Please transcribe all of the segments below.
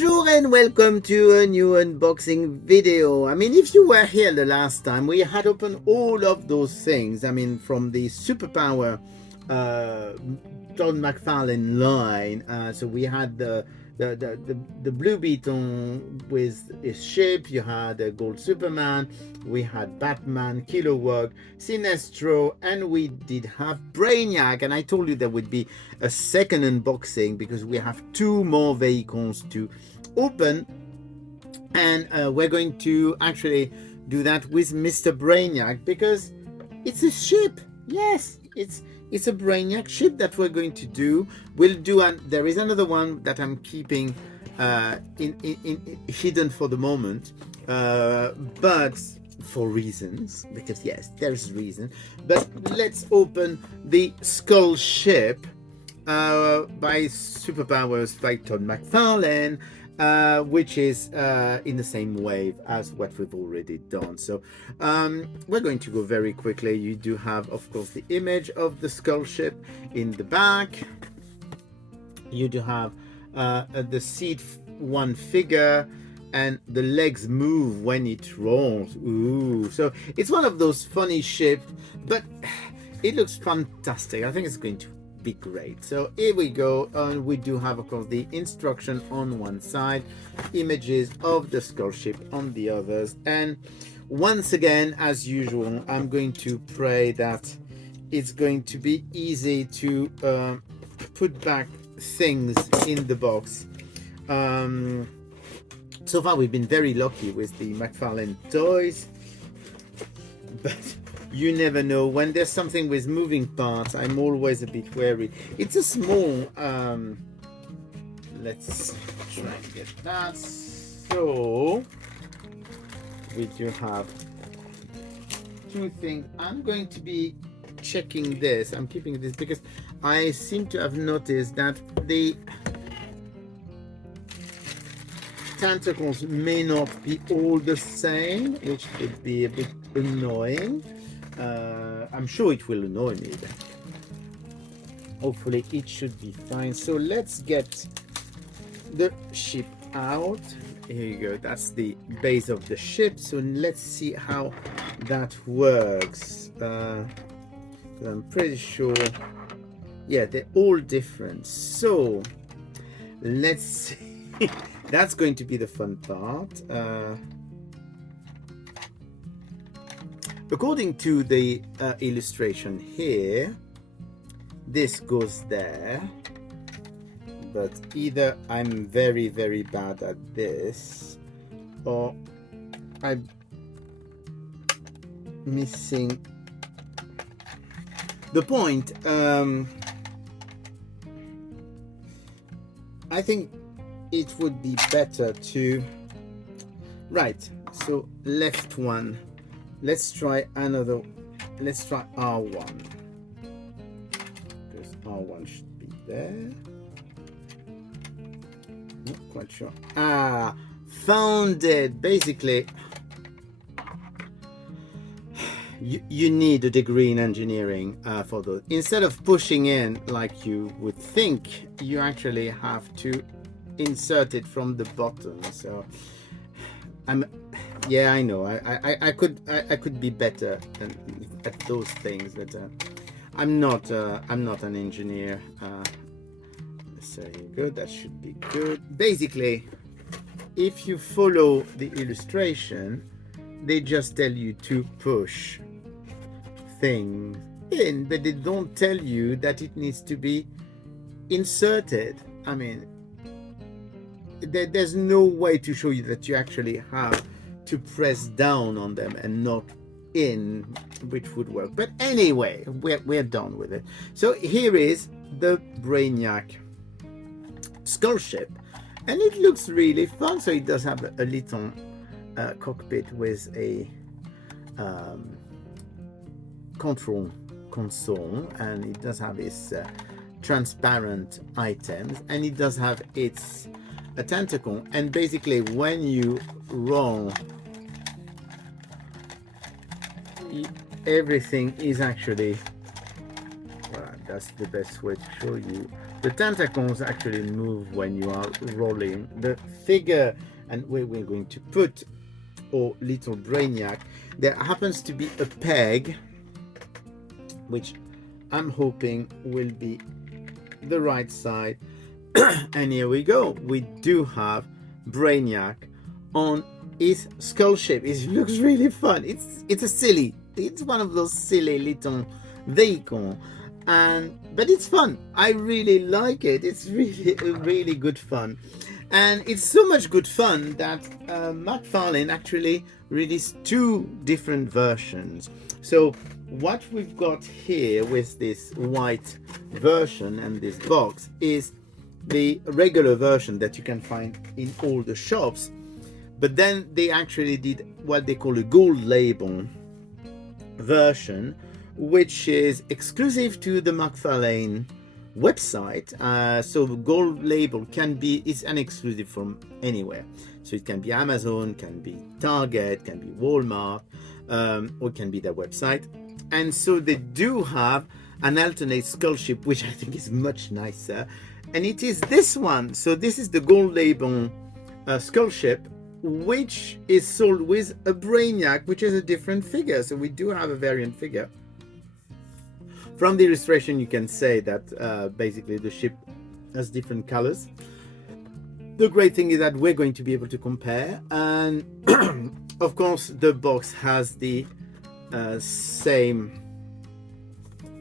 Bonjour and welcome to a new unboxing video. I mean, if you were here the last time, we had opened all of those things. I mean, from the superpower John McFarlane line. So we had the Blue Beetle with his ship, you had a Gold Superman, we had Batman, Kilowog, Sinestro, and we did have Brainiac. And I told you there would be a second unboxing because we have two more vehicles to open, and we're going to actually do that with Mr. Brainiac because it's a ship. Yes, it's a Brainiac ship that we're going to do. We'll do, and there is another one that I'm keeping hidden for the moment, but for reasons, because yes, there's reason. But let's open the Skull Ship by Superpowers by Todd McFarlane, which is in the same wave as what we've already done. So we're going to go very quickly. You do have, of course, the image of the Skull Ship in the back. You do have the seat one figure, and the legs move when it rolls. Ooh, so it's one of those funny ships, but it looks fantastic. I think it's going to be great. So here we go, and we do have, of course, the instruction on one side, images of the Skull Ship on the others, and once again, as usual, I'm going to pray that it's going to be easy to put back things in the box. So far we've been very lucky with the McFarlane toys, but you never know. When there's something with moving parts, I'm always a bit wary. It's a small, let's try and get that. So we do have two things. I'm going to be checking this. I'm keeping this because I seem to have noticed that the tentacles may not be all the same, which could be a bit annoying. I'm sure it will annoy me, but hopefully it should be fine. So let's get the ship out. Here you go, that's the base of the ship. So let's see how that works. I'm pretty sure, yeah, they're all different. So let's see. That's going to be the fun part. According to the illustration here, this goes there, but either I'm very, very bad at this, or I'm missing the point. I think it would be better to, right, so left one. Let's try another. Let's try R1, because R1 should be there. Not quite sure. Ah, found it. Basically, you need a degree in engineering for those. Instead of pushing in like you would think, you actually have to insert it from the bottom. So yeah, I know I could be better at those things, but I'm not an engineer. So here you go, that should be good. Basically, if you follow the illustration, they just tell you to push things in, but they don't tell you that it needs to be inserted. I mean, there's no way to show you that you actually have to press down on them and not in, which would work. But anyway, we're done with it. So here is the Brainiac Skull Ship, and it looks really fun. So it does have a little cockpit with a control console, and it does have its transparent items, and it does have its a tentacle. And basically, when you roll, everything is actually, well, that's the best way to show you. The tentacles actually move when you are rolling the figure, and where we're going to put our little Brainiac, there happens to be a peg, which I'm hoping will be the right side. And here we go. We do have Brainiac on his skull ship. It looks really fun. It's one of those silly little vehicles, but it's fun. I really like it. It's really good fun, and it's so much good fun that McFarlane actually released 2 different versions. So what we've got here with this white version and this box is the regular version that you can find in all the shops, but then they actually did what they call a gold label version, which is exclusive to the McFarlane website. So gold label is an exclusive from anywhere, so it can be Amazon, can be Target, can be Walmart, or it can be their website. And so they do have an alternate skull ship, which I think is much nicer, and it is this one. So this is the gold label skull ship, which is sold with a Brainiac, which is a different figure. So we do have a variant figure. From the illustration, you can say that basically the ship has different colors. The great thing is that we're going to be able to compare, and of course the box has the same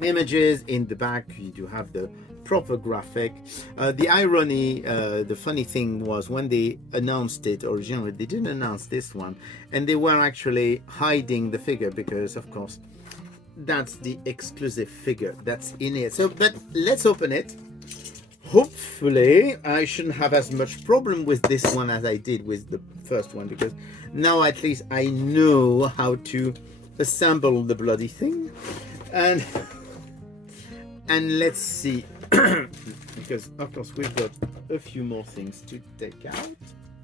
images in the back. You do have the proper graphic. The irony, the funny thing was when they announced it originally, they didn't announce this one, and they were actually hiding the figure because, of course, that's the exclusive figure that's in it. So, but let's open it. Hopefully, I shouldn't have as much problem with this one as I did with the first one, because now at least I know how to assemble the bloody thing. And let's see. Because of course we've got a few more things to take out,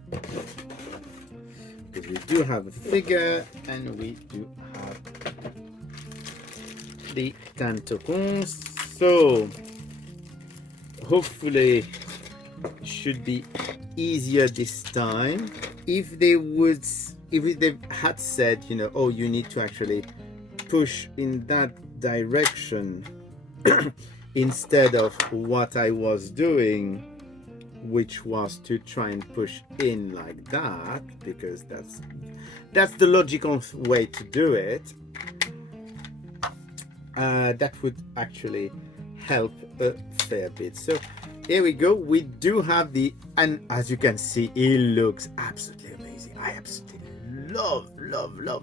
because we do have a figure and we do have the tentacles. So hopefully it should be easier this time. If they had said, you know, oh, you need to actually push in that direction instead of what I was doing, which was to try and push in like that, because that's the logical way to do it. That would actually help a fair bit. So here we go. We do have and as you can see, it looks absolutely amazing. I absolutely love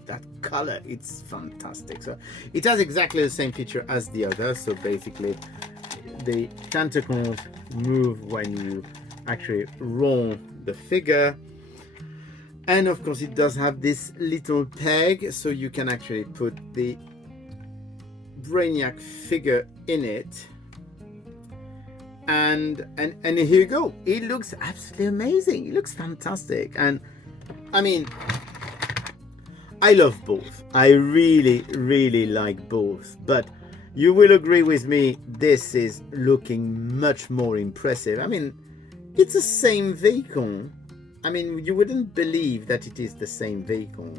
that color. It's fantastic. So it has exactly the same feature as the other. So basically the tentacles move when you actually roll the figure, and of course it does have this little peg, so you can actually put the Brainiac figure in it, and here you go. It looks absolutely amazing. It looks fantastic, and I mean, I love both. I really like both, but you will agree with me, this is looking much more impressive. I mean, it's the same vehicle. I mean, you wouldn't believe that it is the same vehicle,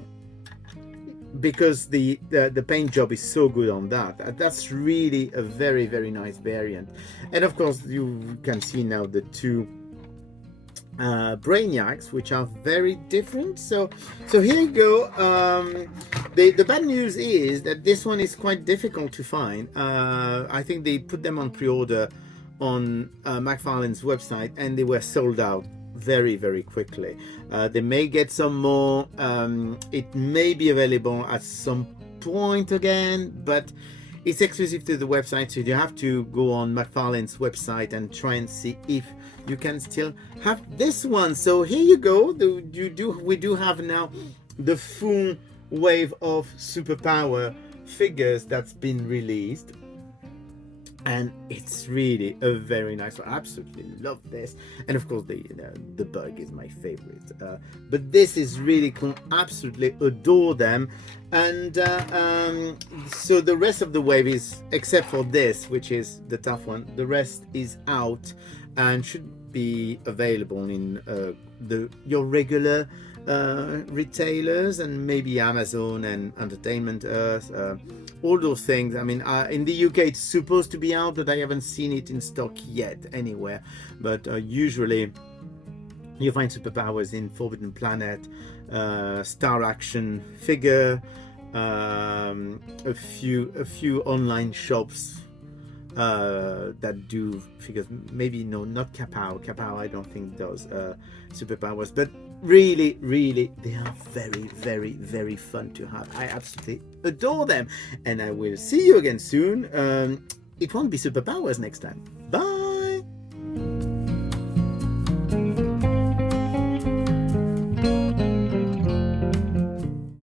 because the paint job is so good on that. That's really a very nice variant. And of course you can see now the 2 Brainiacs, which are very different. So here you go. The bad news is that this one is quite difficult to find. I think they put them on pre-order on McFarlane's website, and they were sold out very quickly. They may get some more. It may be available at some point again, but it's exclusive to the website, so you have to go on McFarlane's website and try and see if you can still have this one. So here you go. We do have now the full wave of superpower figures that's been released. and it's really a very nice one. I absolutely love this, and of course the bug is my favorite, but this is really cool. Absolutely adore them. And so the rest of the wave is, except for this, which is the tough one, the rest is out and should be available in your regular retailers, and maybe Amazon and Entertainment Earth, all those things. I mean, in the UK it's supposed to be out, but I haven't seen it in stock yet anywhere. But usually you find superpowers in Forbidden Planet, Star Action Figure, a few online shops that do figures. Maybe no, not Kapow I don't think does superpowers, but really they are very fun to have. I absolutely adore them, and I will see you again soon. It won't be superpowers next time. Bye.